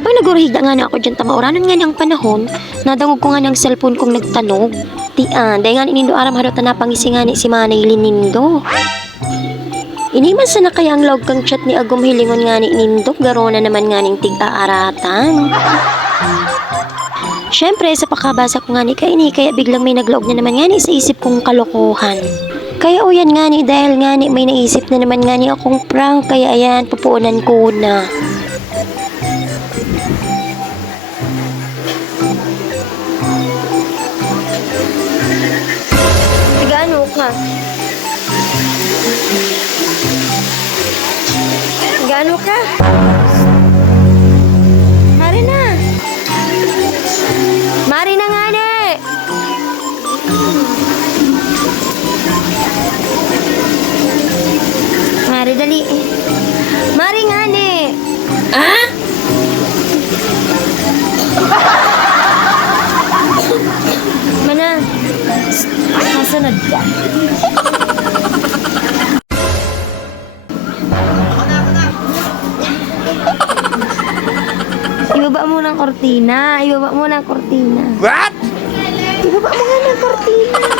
Habang nagurahigda nga na ako dyan tamauranan nga ng panahon, nadangog ko nga ng cellphone kong nagtanog. Dahil nga nindo aram harota na pangisi nga ni si Manay Linindo. Iniman sa na kaya ang log kang chat ni Agum hilingon nga ni Nindok, garo na naman nga ning tig-aaratan. Siyempre, sa pakabasa ko nga ni kaya biglang may naglaog na naman nga ni sa isip kong kalokohan. Kaya o yan nga ni, dahil nga ni may naisip na naman nga ni akong prank, kaya ayan, pupuunan ko na. Gano ka? Gano ka? Mari na. Mari na nga ni. Mari dali. Mari nga ni. Ah? Mana? Kasunod ka. Ibaba mo ng kortina. Ibaba mo ng kortina. What? Ibaba mo nga ng kortina.